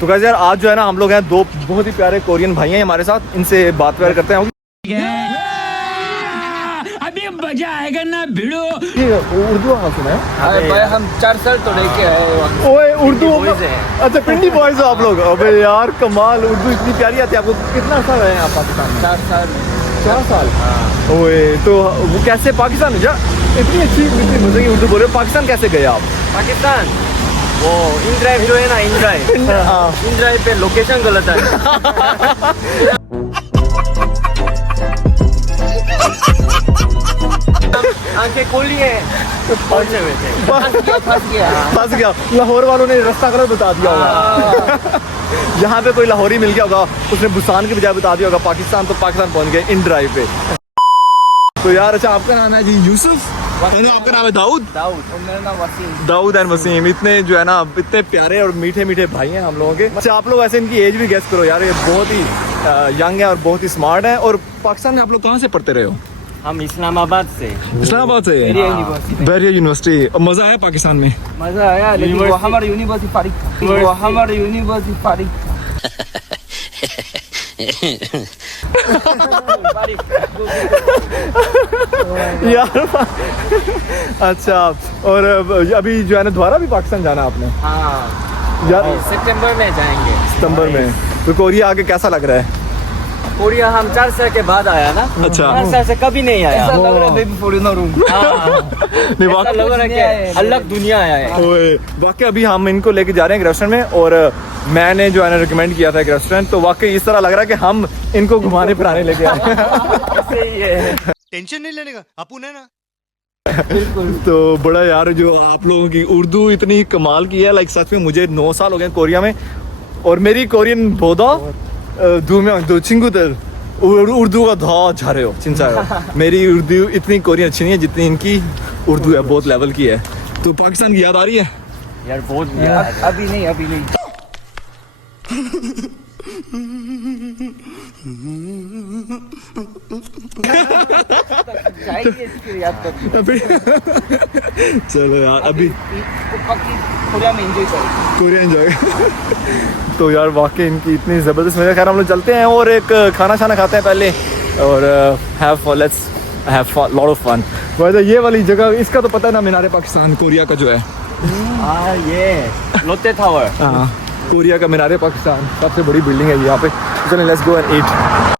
तो गाइस यार आज जो है ना हम लोग हैं दो बहुत ही प्यारे कोरियन भाई हैं हमारे साथ, इनसे बात वगैरह करते हैं। अभी मजा आएगा ना भिड़ो। उर्दू कहाँ सुना है? भाई हम 4 साल तो रह के आए। ओए उर्दू अच्छा पिंडी बॉयज हो आप लोग? अबे यार कमाल, उर्दू इतनी प्यारी आती है आपको। कितना साल रहे हैं आप पाकिस्तान में? 4 साल। ओए तो वो कैसे पाकिस्तान जा इतनी अच्छी इतनी मजे की उर्दू बोल रहे हो, पाकिस्तान कैसे गए आप? पाकिस्तान वो इन ड्राइव जो है ना, इन ड्राइव पे लोकेशन गलत है। आंखें खोली है पहुंचे हुए थे, फंस गया। लाहौर वालों ने रास्ता गलत बता दिया होगा। यहाँ पे कोई लाहौरी मिल गया होगा, उसने बुसान की बजाय बता दिया होगा पाकिस्तान, तो पाकिस्तान पहुंच गए इन ड्राइव पे। तो यार अच्छा आपका नाम है जी यूसुफ, आपका नाम है दाऊद? दाऊद और मेरा नाम वसीम। दाऊद एंड वसीम, इतने जो है ना इतने प्यारे और मीठे मीठे भाई हैं हम लोगों के। अच्छा आप लोग ऐसे इनकी एज भी गेस करो यार, ये बहुत ही यंग है और बहुत ही स्मार्ट है। और पाकिस्तान में आप लोग कहाँ से पढ़ते रहे हो? हम इस्लामाबाद से। इस्लामाबाद से? यूनिवर्सिटी। बैरिया यूनिवर्सिटी। मजा आया पाकिस्तान में? मजा आया, लेकिन वो हमारी यूनिवर्सिटी फारिग था। वो हमारी यूनिवर्सिटी फारिग था। यार अच्छा, और अभी जो है ना दोबारा भी पाकिस्तान जाना आपने? हाँ यार सितंबर में जाएंगे। सितंबर में? तो कोरिया आके कैसा लग रहा है? कोरिया हम 4 साल के बाद आया ना। अच्छा। 4 साल से कभी नहीं आया। ऐसा लग रहा है बेबी फॉरेनर हूँ। नहीं ऐसा लग रहा है कि अलग दुनिया आया है। ओए वाकई अभी हम इनको लेके जा रहे हैं एक रेस्टोरेंट में, और मैंने जो है ना रिकमेंड किया था एक रेस्टोरेंट, तो वाकई इस तरह लग रहा है कि हम इनको घुमाने फिराने लेके आ रहे हैं। सही है, टेंशन नहीं लेने का अपुन है ना। बिल्कुल। तो बड़ा यार जो आप लोगों की उर्दू इतनी कमाल की है, लाइक सच में मुझे 9 साल हो गए कोरिया में, और मेरी कोरियन बोदा दो चिंगुदर उर्दू का धा झारे हो चिंचा। मेरी उर्दू इतनी कोरियन अच्छी नहीं है जितनी इनकी उर्दू है, बहुत लेवल की है। तो पाकिस्तान की याद आ रही है यार बहुत। अभी नहीं, अभी नहीं। चलो यार अभी कोरिया में एंजॉय करो। Korea enjoy. तो यार वाकई इनकी इतनी ज़बरदस्त मज़ा। खैर हम लोग चलते हैं और एक खाना शाना खाते हैं पहले, और let's have lot of fun. वैसे ये वाली जगह इसका तो पता है ना, मीनार पाकिस्तान कोरिया का जो है। हाँ ये लोटे टावर। हाँ कोरिया का मीनार पाकिस्तान सबसे बड़ी बिल्डिंग है यहाँ पे। चलें लेट्स गो एंड ईट।